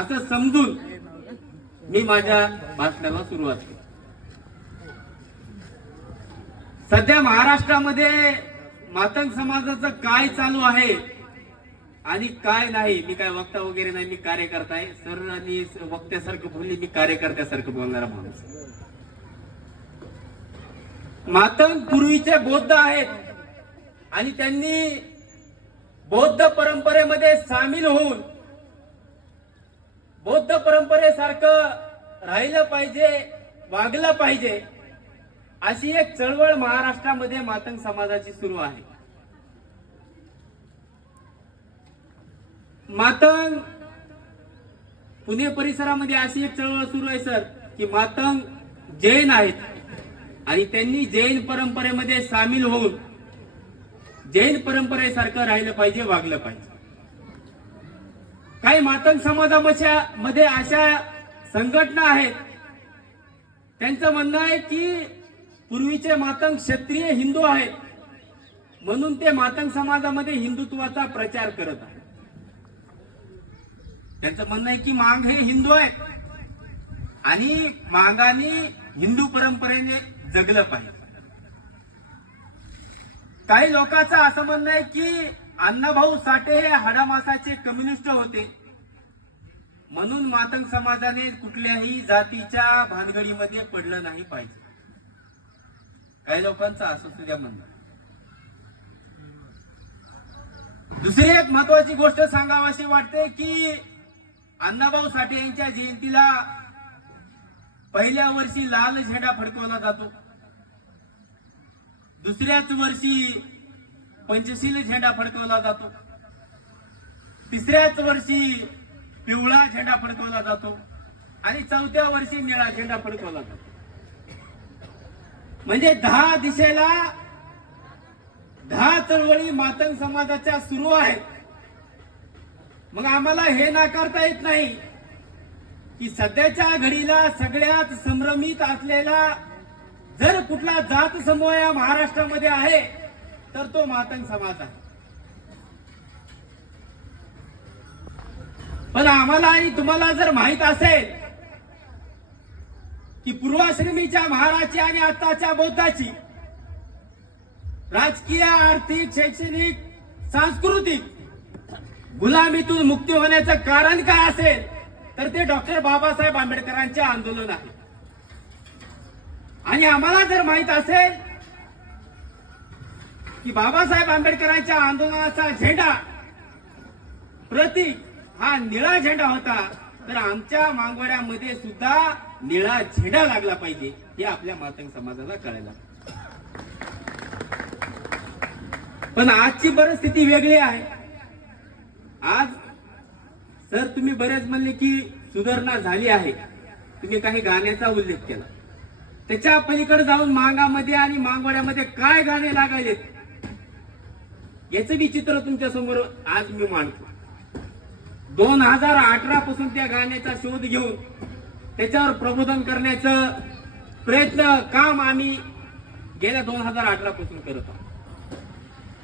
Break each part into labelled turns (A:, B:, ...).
A: असं समजून मी माझ्या भाषणाला सुरुवात केली. सध्या महाराष्ट्रामध्ये मातंग समाजाचं काय चालू आहे आणि काय नाही मी काय वक्ता वगैरे नाही मी कार्यकर्ता आहे. सर आणि वक्त्यासारखं बोलली मी कार्यकर्त्यासारखं बोलणारा माणूस मातंग पूर्वीचे बौद्ध आहेत आणि त्यांनी बौद्ध परंपरेमध्ये सामील होऊन बौद्ध परंपरेसारखं राहिलं पाहिजे वागलं पाहिजे अशी एक चळवळ महाराष्ट्रामध्ये मातंग समाजाची सुरू आहे. मातंग पुणे परिसरामध्ये अशी एक चळवळ सुरू आहे सर की मातंग जैन आहेत. आणि त्यांनी जैन परंपरेमध्ये सामील होऊन जैन परंपरेसारखं राहिलं पाहिजे वागलं पाहिजे. काही मातंग समाजामध्ये मध्ये अशा संघटना आहेत. त्यांचं म्हणणं आहे की पूर्वीचे मातंग क्षत्रिय हिंदू आहेत. म्हणून ते मातंग समाजामध्ये हिंदुत्वाचा प्रचार करत आहेत. त्यांचं म्हणणं आहे की मांग हे हिंदू आहे. आणि मांगाने हिंदू परंपरेने जगलं पाहिजे. काही लोकांचं असं म्हणणं आहे की अण्णाभाऊ साठे हे हाडामासाचे कम्युनिस्ट होते. म्हणून मातंग समाजाने कुठल्याही जातीच्या भानगडीमध्ये पडलं नाही पाहिजे. काही लोकांचं असं सुद्धा म्हणणं. दुसरी एक महत्वाची गोष्ट सांगावीशी वाटते की अण्णाभाऊ साठे यांच्या जयंतीला पहिल्या वर्षी लाल झेंडा फडकवला जातो. दुसऱ्याच वर्षी पंचशील झेंडा फडकवला जातो. तिसऱ्याच वर्षी पिवळा झेंडा फडकवला जातो. आणि चौथ्या वर्षी निळा झेंडा फडकवला जातो. म्हणजे दहा दिशेला दहा चळवळी मातंग समाजाच्या सुरू आहेत. मग आम्हाला हे नाकारता येत नाही की सध्याच्या घडीला सगळ्यात संभ्रमित असलेला जर कुठला जात समूह या महाराष्ट्रामध्ये आहे तर तो मातंग समाज आहे. पण आम्हाला आणि तुम्हाला जर माहीत असेल की पूर्वाश्रमीच्या महाराची आणि आताच्या बौद्धाची राजकीय आर्थिक शैक्षणिक सांस्कृतिक गुलामीतून मुक्ती होण्याचं कारण काय असेल तर ते डॉक्टर बाबासाहेब आंबेडकरांचे आंदोलन आहे. आणि आम्हाला जर माहीत असेल की बाबासाहेब आंबेडकरांच्या आंदोलनाचा झेंडा. प्रतीक हा निळा झेंडा होता. तर आमच्या मांगवाड्यामध्ये सुद्धा निळा झेंडा लागला पाहिजे हे आपल्या मातंग समाजाला कळायला. पण आजची परिस्थिती वेगळी आहे. आज सर तुम्ही बरेच म्हणले की सुधारणा झाली आहे. तुम्ही काही गाण्याचा उल्लेख केला. त्याच्या पलीकडे जाऊन मांगामध्ये आणि मांगवाड्यामध्ये काय गाणे लागायलेत? याचं विचित्र तुमच्यासमोर आज मी मांडतो. दोन हजार अठरा पासून त्या गाण्याचा शोध घेऊन त्याच्यावर प्रबोधन करण्याचं प्रयत्न काम आम्ही गेल्या दोन हजार अठरा पासून करत आहोत.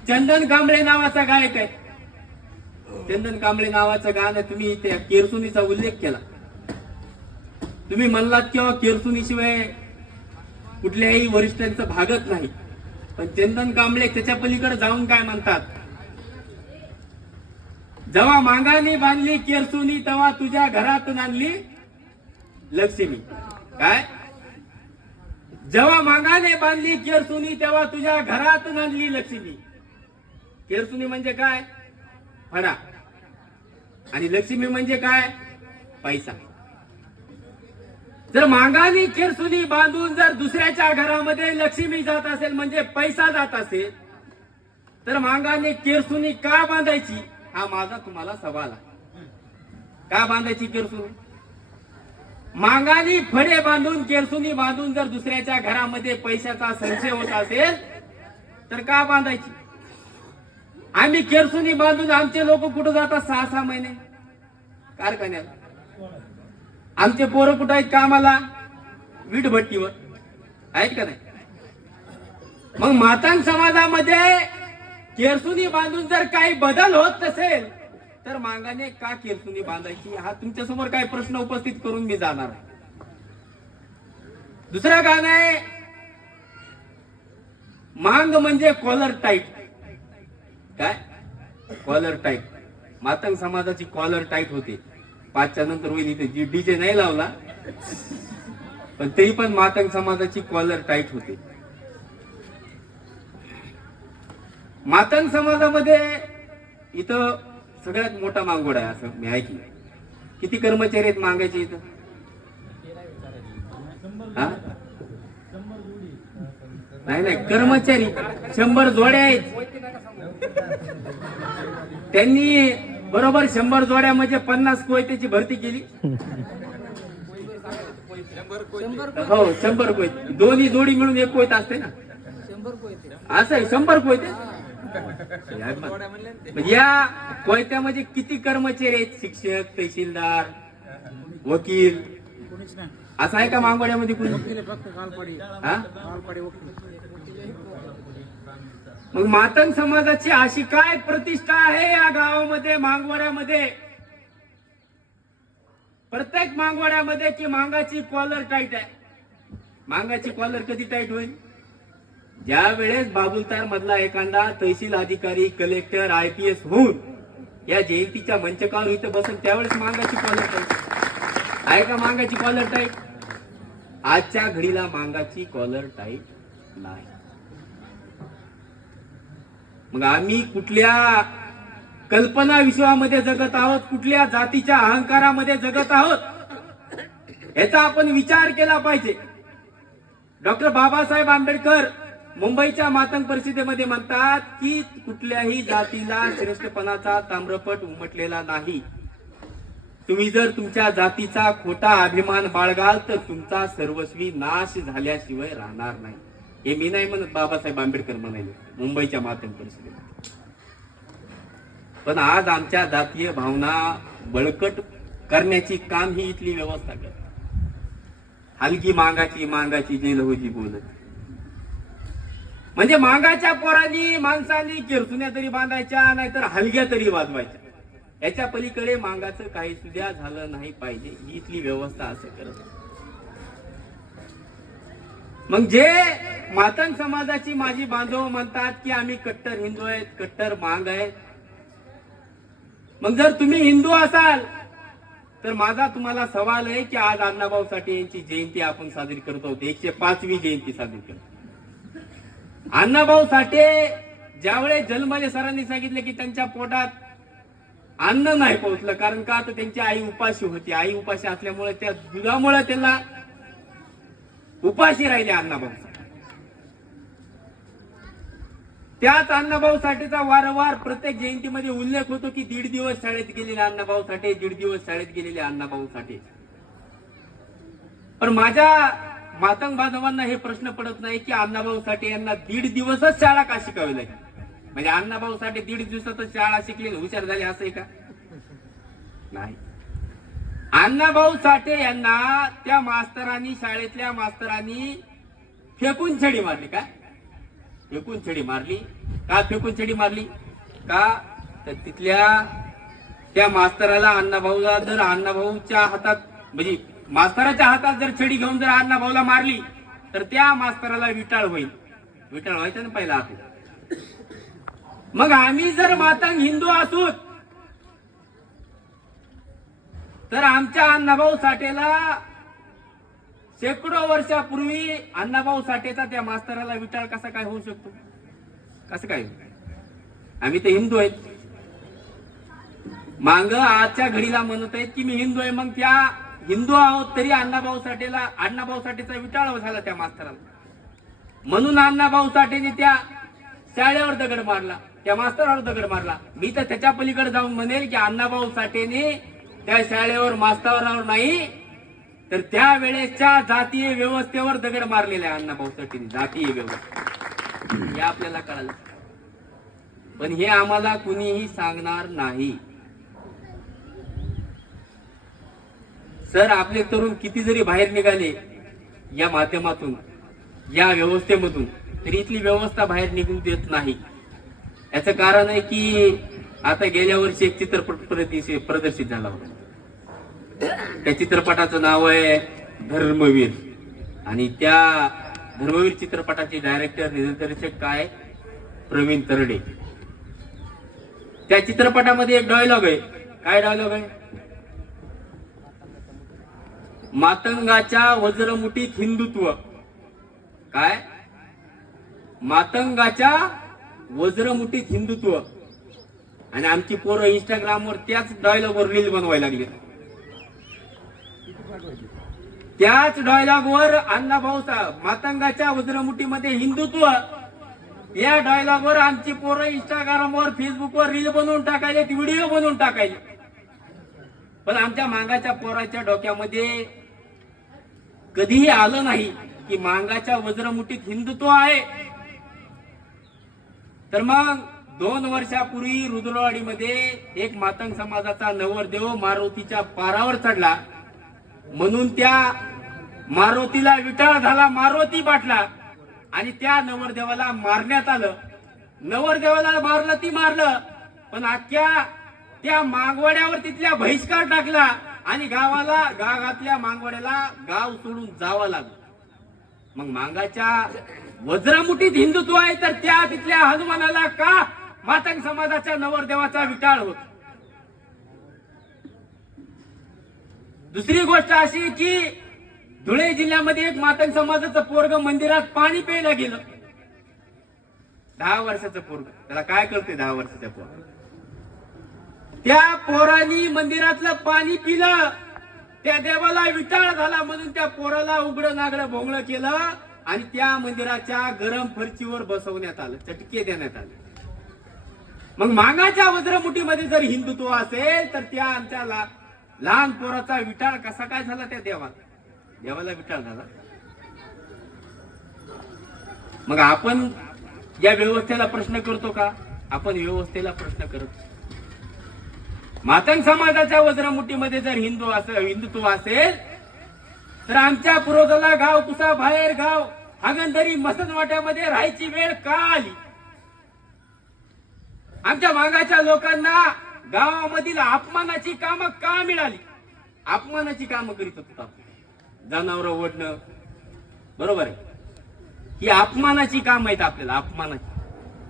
A: चंदन कांबळे नावाचा गायक आहे. चंदन कांबळे नावाचं गाणं तुम्ही त्या केरसुनीचा उल्लेख केला. तुम्ही म्हणलात किंवा केरसुनीशिवाय कुठल्याही वरिष्ठांचं भागत नाही. पण चंदन कांबळे त्याच्या पलीकडे जाऊन काय म्हणतात? जेव्हा मांगाने बांधली केरसुनी तेव्हा तुझ्या घरात आणली लक्ष्मी. काय? जेव्हा मांगाने बांधली केरसुनी तेव्हा तुझ्या घरात आणली लक्ष्मी. केरसुनी म्हणजे काय? फडा. आणि लक्ष्मी म्हणजे काय? पैसा. जर मांगानी खेरसुनी बांधून जर दुसऱ्याच्या घरामध्ये लक्ष्मी जात असेल म्हणजे पैसा जात असेल तर मांगाने केरसुनी का बांधायची? हा माझा तुम्हाला सवाल आहे. का बांधायची केरसुनी मांगानी फडे बांधून केरसुनी बांधून जर दुसऱ्याच्या घरामध्ये पैशाचा संशय होत असेल तर का बांधायची? आम्ही केरसुनी बांधून आमचे लोक कुठं जातात? सहा सहा महिने. कारखान्यात आमचे पोरं कुठं आहेत कामाला? वीट भट्टीवर आहेत का नाही? मग मातांग समाजामध्ये केरसुनी बांधून जर काही बदल होत नसेल तर मांगाने का केरसुनी बांधायची? हा तुमच्यासमोर काही प्रश्न उपस्थित करून मी जाणार आहे. दुसरं गाणं आहे मांग म्हणजे कॉलर टाईट. काय? Collar tight. मातंग समाजाची कॉलर टाईट होते. पाचच्या नंतर होईल इथे. जी डीजे नाही लावला पण तरी पण मातंग समाजाची कॉलर टाईट होते. मातंग समाजामध्ये इथं सगळ्यात मोठा मागोड आहे असं मी ऐकलं किती कर्मचारी आहेत मागायचे इथं? हा? नाही नाही कर्मचारी. शंभर जोड्या आहेत. त्यांनी बरोबर शंभर जोड्या म्हणजे पन्नास कोयत्याची भरती केली. हो शंभर कोयते. दोन्ही जोडी मिळून एक कोयत असते ना. असं आहे शंभर कोयते? या कोयत्यामध्ये किती कर्मचारी आहेत? शिक्षक तहसीलदार वकील? असं आहे का मांगवाड्यामध्ये कुणी
B: फक्त कालपाडी
A: हा
B: कालपाडी वकील
A: मग मातंग समाजाची अशी काय प्रतिष्ठा आहे या गावामध्ये मांगवाड्यामध्ये? प्रत्येक मांगवाड्यामध्ये की मांगाची कॉलर टाईट आहे. मांगाची कॉलर कधी टाईट होईल? ज्या वेळेस बाबुलतार मधला एखादा तहसील अधिकारी कलेक्टर आय पी एस होऊन या जयंतीच्या मंचकावर इथं बसेल त्यावेळेस मांगाची कॉलर टाईट आहे. का मांगाची कॉलर टाईट आजच्या घडीला मांगाची कॉलर टाईट नाही. मग आम्ही कुठल्या कल्पना विश्वामध्ये जगत आहोत कुठल्या जातीच्या अहंकारामध्ये जगत आहोत याचा आपण विचार केला पाहिजे. डॉक्टर बाबासाहेब आंबेडकर मुंबईच्या मातंग परिषदेमध्ये म्हणतात की कुठल्याही जातीला श्रेष्ठपणाचा ताम्रपट उमटलेला नाही. तुम्ही जर तुमच्या जातीचा खोटा अभिमान बाळगाल तर तुमचा सर्वस्वी नाश झाल्याशिवाय राहणार नाही. हे मी नाही म्हणत बाबासाहेब आंबेडकर म्हणाले मुंबईच्या माध्यम परिषदेत पण आज आमच्या जातीय भावना बळकट करण्याची काम ही इथली व्यवस्था करते हलकी मांगाची मांगाची जे लहोजी बोलत. म्हणजे मांगाच्या पोरांनी माणसांनी किरसुन्या तरी बांधायच्या नाहीतर हलग्या तरी वाजवायच्या. याच्या पलीकडे मांगाचं काही सुद्धा झालं नाही पाहिजे ही इथली व्यवस्था असं करत मग जे मातन समाजाची माझी बांधव म्हणतात की आम्ही कट्टर हिंदू आहेत कट्टर मांग आहेत. मग जर तुम्ही हिंदू असाल तर माझा तुम्हाला सवाल आहे की आज अण्णाभाऊ साठे यांची जयंती आपण साजरी करत आहोत. एकशे पाचवी जयंती साजरी करतो अण्णाभाऊ साठे ज्यावेळेस जन्मले सरांनी सांगितले की त्यांच्या पोटात अन्न नाही पोहोचलं कारण का? तर त्यांची आई उपाशी होती. आई उपाशी असल्यामुळे त्या दुधामुळे त्यांना उपाशी राहिले अण्णाभाऊ साठे त्याच अण्णाभाऊ साठेचा वारंवार प्रत्येक जयंतीमध्ये उल्लेख होतो की दीड दिवस शाळेत गेलेले अण्णाभाऊ साठे दीड दिवस शाळेत गेलेले अण्णाभाऊ साठे. पण माझ्या मातंग बांधवांना हे प्रश्न पडत नाही की अण्णाभाऊ साठे यांना दीड दिवसच शाळा का शिकावी लागली? म्हणजे अण्णाभाऊ साठे दीड दिवसातच शाळा शिकले हुशार झाले असं आहे का? नाही. अण्णाभाऊ साठे यांना त्या मास्तरांनी शाळेतल्या मास्तरांनी फेकून छडी मारली काय फेकून छडी मारली. का फेकून छडी मारली? का? तर तिथल्या त्या मास्तराला अण्णाभाऊला जर अण्णाभाऊच्या हातात म्हणजे मास्तराच्या हातात जर छडी घेऊन जर अण्णाभाऊला मारली तर त्या मास्तराला विटाळ होईल. विटाळ व्हायचं ना पहिला हात. मग आम्ही जर मातंग हिंदू असू तर आमच्या अण्णाभाऊ साठेला शेकडो वर्षापूर्वी अण्णाभाऊ साठेचा त्या मास्तराला विटाळ कसा काय होऊ शकतो? कसं काय? आम्ही तर हिंदू आहेत. मांग आजच्या घडीला म्हणत आहेत की मी हिंदू आहे मग त्या हिंदू आहोत तरी अण्णाभाऊ साठेला अण्णाभाऊ साठेचा विटाळ झाला त्या मास्तराला. म्हणून अण्णाभाऊ साठेने त्या शाळेवर दगड मारला त्या मास्तरावर दगड मारला. मी तर त्याच्या पलीकडे जाऊन म्हणेल की अण्णाभाऊ साठेने त्या शाळेवर मास्तरावर नाही तर त्यावेळेच्या जातीय व्यवस्थेवर दगड मारलेला आहे अण्णाभाऊ साठेने जातीय व्यवस्था. हे आपल्याला कळालं. पण हे आम्हाला कुणीही सांगणार नाही. सर आपले तरुण किती जरी बाहेर निघाले या माध्यमातून या व्यवस्थेमधून तरी इथली व्यवस्था बाहेर निघू देत नाही. याचं कारण आहे की आता गेल्या वर्षी एक चित्रपट प्रदर्शित झाला होता. त्या चित्रपटाचं नाव आहे धर्मवीर. आणि त्या धर्मवीर चित्रपटाचे डायरेक्टर निर्देशक काय? प्रवीण तरडे. त्या चित्रपटामध्ये एक डायलॉग आहे. काय डायलॉग आहे? मातंगाच्या वज्रमुठीत हिंदुत्व. काय? मातंगाच्या वज्रमुठीत हिंदुत्व. आणि आमची पोरं इंस्टाग्रामवर त्याच डायलॉगवर रील बनवायला लागली त्याच डायलॉगवर अण्णाभाऊ सा- मातंगाच्या वज्रमुठीमध्ये हिंदुत्व. या डायलॉगवर आमची पोरं इंस्टाग्रामवर फेसबुकवर रील बनवून टाकायचे व्हिडिओ बनवून टाकायचे पण आमच्या मांगाच्या पोराच्या डोक्यामध्ये कधीही आलं नाही की मांगाच्या वज्रमुठीत हिंदुत्व आहे. तर मग दोन वर्षापूर्वी रुद्रवाडीमध्ये एक मातंग समाजाचा नवरदेव मारुतीच्या पारावर चढला. म्हणून त्या मारुतीला विटाळ झाला मारुती बाटला. आणि त्या नवरदेवाला मारण्यात आलं. नवरदेवाला मारलं ती मारलं. पण अख्ख्या त्या मागवड्यावर तिथल्या बहिष्कार टाकला आणि गावाला गावातल्या मागवड्याला गाव सोडून जावं लागलं. मग मांगाच्या वज्रमुठीत हिंदुत्व आहे तर त्या तिथल्या हनुमानाला का मातंग समाजाच्या नवरदेवाचा विटाळ होत? दुसरी गोष्ट अशी की धुळे जिल्ह्यामध्ये एक मातंग समाजाचं पोरग मंदिरात पाणी प्यायला गेलं. दहा वर्षाचं पोरग. त्याला काय करते दहा वर्षाच्या पोर त्या पोरानी मंदिरातलं पाणी पिलं. त्या देवाला विटाळ झाला म्हणून त्या पोराला उघडं नागडं भोंगळं केलं आणि त्या मंदिराच्या गरम फरचीवर बसवण्यात आलं चटके देण्यात आले. मग मागाच्या वज्रमुठीमध्ये जर हिंदुत्व असेल तर त्या आमच्या लहान पोराचा विटाळ कसा काय झाला त्या देवाला देवाला विटाळ झाला. मग आपण या व्यवस्थेला प्रश्न करतो का? आपण व्यवस्थेला प्रश्न करत मातंग समाजाच्या वज्रमुठीमध्ये जर हिंदू असेल हिंदुत्व असेल तर आमच्या पूर्वजाला गाव कुसा बाहेर गाव हागंदरी मसनवाट्यामध्ये राहायची वेळ का आली आमच्या मागाच्या लोकांना गावामधील अपमानाची कामं का मिळाली? अपमानाची कामं करीत होता आपण जनावर ओढणं. बरोबर आहे? ही अपमानाची काम आहेत आपल्याला अपमानाची.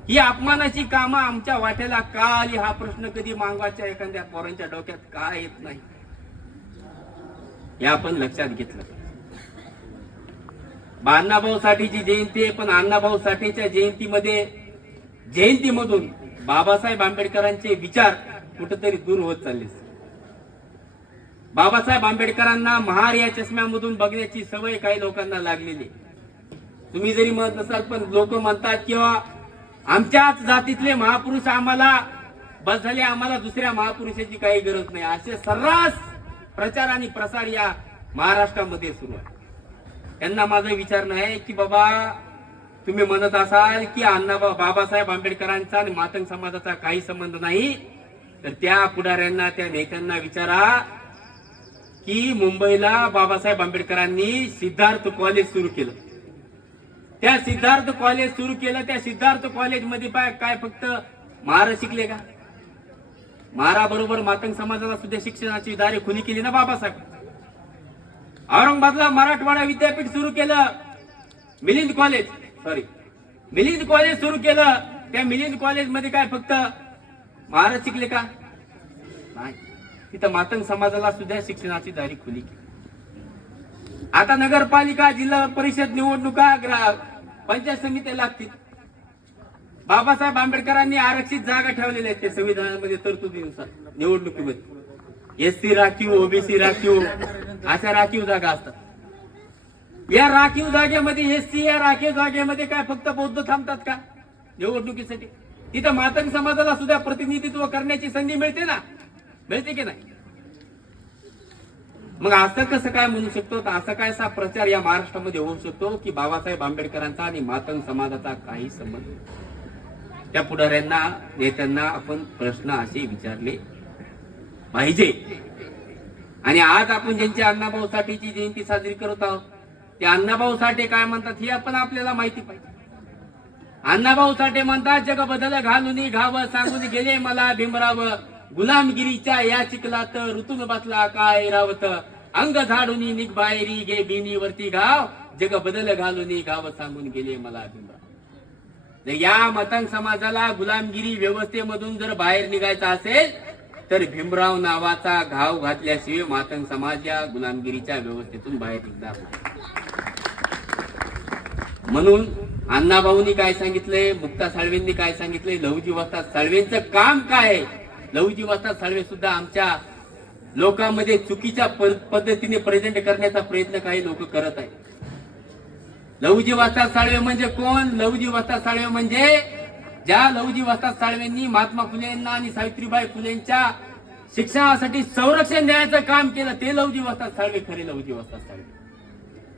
A: ही अपमानाची कामं आमच्या वाट्याला का आली हा प्रश्न कधी मागवाच्या एखाद्या पोरांच्या डोक्यात? का येत नाही. हे आपण लक्षात घेतलं. बा अण्णाभाऊ साठीची जयंती आहे पण अण्णाभाऊ साठेच्या जयंतीमध्ये जयंतीमधून बाबासाहेब आंबेडकरांचे विचार कुठेतरी दूर होत चाललीस. बाबासाहेब आंबेडकरांना महार या चष्म्यामधून बघण्याची सवय काही लोकांना लागलेली. आहे. तुम्ही जरी म्हणत नसाल पण लोक म्हणतात किंवा आमच्याच जातीतले महापुरुष आम्हाला बस झाले आम्हाला दुसऱ्या महापुरुषाची काही गरज नाही. असे सर्रास प्रचार आणि प्रसार या महाराष्ट्रामध्ये सुरू आहे. त्यांना माझा विचार नाही की बाबा तुम्ही म्हणत असाल की अण्णा बाबासाहेब आंबेडकरांचा आणि मातंग समाजाचा काही संबंध नाही. तर त्या पुढाऱ्यांना त्या नेत्यांना विचारा की मुंबईला बाबासाहेब आंबेडकरांनी सिद्धार्थ कॉलेज सुरू केलं. त्या सिद्धार्थ कॉलेज सुरू केलं. त्या सिद्धार्थ कॉलेजमध्ये पाय काय फक्त महारा शिकले का? महाराबरोबर मातंग समाजाला सुद्धा शिक्षणाची दारे खुली केली ना बाबासाहेब. औरंगाबादला मराठवाडा विद्यापीठ सुरू केलं. Milind college sorry Milind college सुरू केलं. त्या मिलिंद कॉलेजमध्ये काय फक्त महाराज शिकले का? नाही. तिथं मातंग समाजाला सुद्धा शिक्षणाची दारी खुली केली. आता नगरपालिका जिल्हा परिषद निवडणुका ग्राहक पंचायत समित्या लागतील. बाबासाहेब आंबेडकरांनी आरक्षित जागा ठेवलेल्या आहेत त्या संविधानामध्ये तरतुदीनुसार निवडणुकीमध्ये. एस सी राखीव ओबीसी राखीव अशा राखीव जागा असतात. या राखीव जागेमध्ये एस सी या राखीव जागेमध्ये काय फक्त बौद्ध थांबतात का? निवडणुकीसाठी. तिथं मातंग समाजाला सुद्धा प्रतिनिधित्व करण्याची संधी मिळते ना? मिळते की नाही? मग असं कसं काय म्हणू शकतो? तर असा काय असा प्रचार या महाराष्ट्रामध्ये होऊ शकतो की बाबासाहेब आंबेडकरांचा आणि मातंग समाजाचा काही संबंध? त्या पुढाऱ्यांना नेत्यांना आपण प्रश्न असे विचारले पाहिजे. आणि आज आपण ज्यांच्या अण्णाभाऊ साठेची जयंती साजरी करत आहोत ते अण्णाभाऊ साठे काय म्हणतात हे आपण आपल्याला माहिती पाहिजे. अण्णाभाऊ साठे म्हणतात जग बदल घालून घाव सांगून गेले मला भीमराव. गुलामगिरीच्या या चिखलात ऋतून बसला काय रावत? अंग झाडून निघ बाहेरी गे बिनी वरती घाव. जग बदल घालून घाव सांगून गेले मला भीमराव. या मतंग समाजाला गुलामगिरी व्यवस्थेमधून जर बाहेर निघायचं असेल तर भीमराव नावाचा घाव घातल्याशिवाय मातंग समाज या गुलामगिरीच्या व्यवस्थेतून बाहेर निघणार नाही. म्हणून अण्णाभाऊंनी काय सांगितलंय मुक्ता साळवेंनी काय सांगितलंय लहुजी वस्ताद साळवेंचं काम काय आहे? लहुजी वस्ताद साळवे सुद्धा आमच्या लोकांमध्ये चुकीच्या पद्धतीने प्रेझेंट करण्याचा प्रयत्न काही लोक करत आहेत. लहुजी वस्ताद साळवे म्हणजे कोण? लहुजी वस्ताद साळवे म्हणजे ज्या लहुजी वस्ताद साळवेंनी महात्मा फुलेंना आणि सावित्रीबाई फुलेंच्या शिक्षणासाठी संरक्षण देण्याचं काम केलं ते लहुजी वस्ताद साळवे खरे लहुजी वस्ताद साळवे.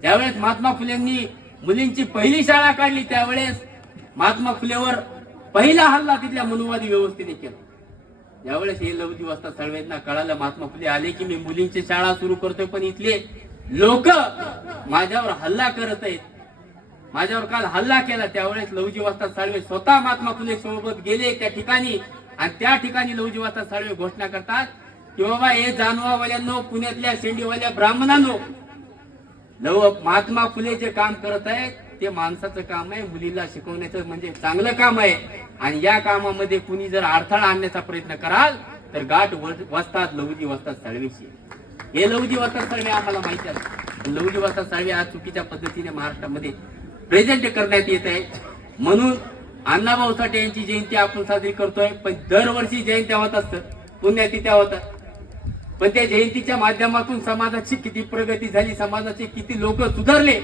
A: ज्यावेळेस महात्मा फुलेंनी मुलींची पहिली शाळा काढली त्यावेळेस महात्मा फुलेवर पहिला हल्ला तिथल्या मनुवादी व्यवस्थेने केला. ज्यावेळेस हे लवजी वाजता सर्वांना कळालं महात्मा फुले आले की मी मुलींची शाळा सुरू करतोय पण इथले लोक माझ्यावर हल्ला करत आहेत. माझ्यावर काल हल्ला केला त्यावेळेस लवजी वाजता साळवे स्वतः महात्मा फुले सोबत गेले त्या ठिकाणी. आणि त्या ठिकाणी लवजी वाजता साळवे घोषणा करतात की बाबा हे जानवावाल्यांनो पुण्यातल्या शेंडीवाल्या ब्राह्मणांनो लव महात्मा फुले जे काम करत आहेत ते माणसाचं काम आहे मुलीला शिकवण्याचं म्हणजे चांगलं काम आहे. आणि या कामामध्ये कुणी जर अडथळा आणण्याचा प्रयत्न कराल तर गाठ वसतात वस्तात लवजी वस्तात हे लवजी वसतात साळवे आम्हाला माहिती आहे. लवजी वसतात साळवे आज चुकीच्या पद्धतीने महाराष्ट्रामध्ये प्रेझेंट करण्यात येत आहे. म्हणून अण्णाभाऊ साठे यांची जयंती आपण साजरी करतोय पण दरवर्षी जयंत्या होत असतात. पुण्यतिथ्या होतात. पण त्या जयंतीच्या माध्यमातून समाजाची किती प्रगती झाली समाजाचे किती लोक सुधारले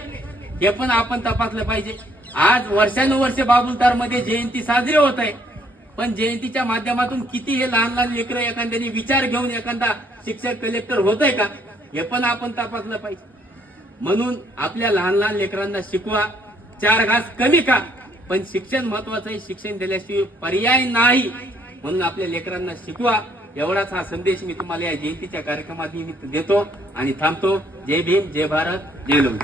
A: हे पण आपण तपासलं पाहिजे. आज वर्षानुवर्ष बाबुलदारमध्ये जयंती साजरी होत आहे. पण जयंतीच्या माध्यमातून किती हे लहान लहान लेकरं एखाद्याने विचार घेऊन एखादा शिक्षक कलेक्टर होत आहे का? हे पण आपण तपासलं पाहिजे. म्हणून आपल्या लहान लहान लेकरांना शिकवा. चार घास कमी का पण शिक्षण महत्वाचं आहे. शिक्षण दिल्याशिवाय पर्याय नाही. म्हणून आपल्या लेकरांना शिकवा. एवढाच हा संदेश मी तुम्हाला या जयंतीच्या कार्यक्रमात निमित्त देतो आणि थांबतो. जय भीम जय भारत जय लोक.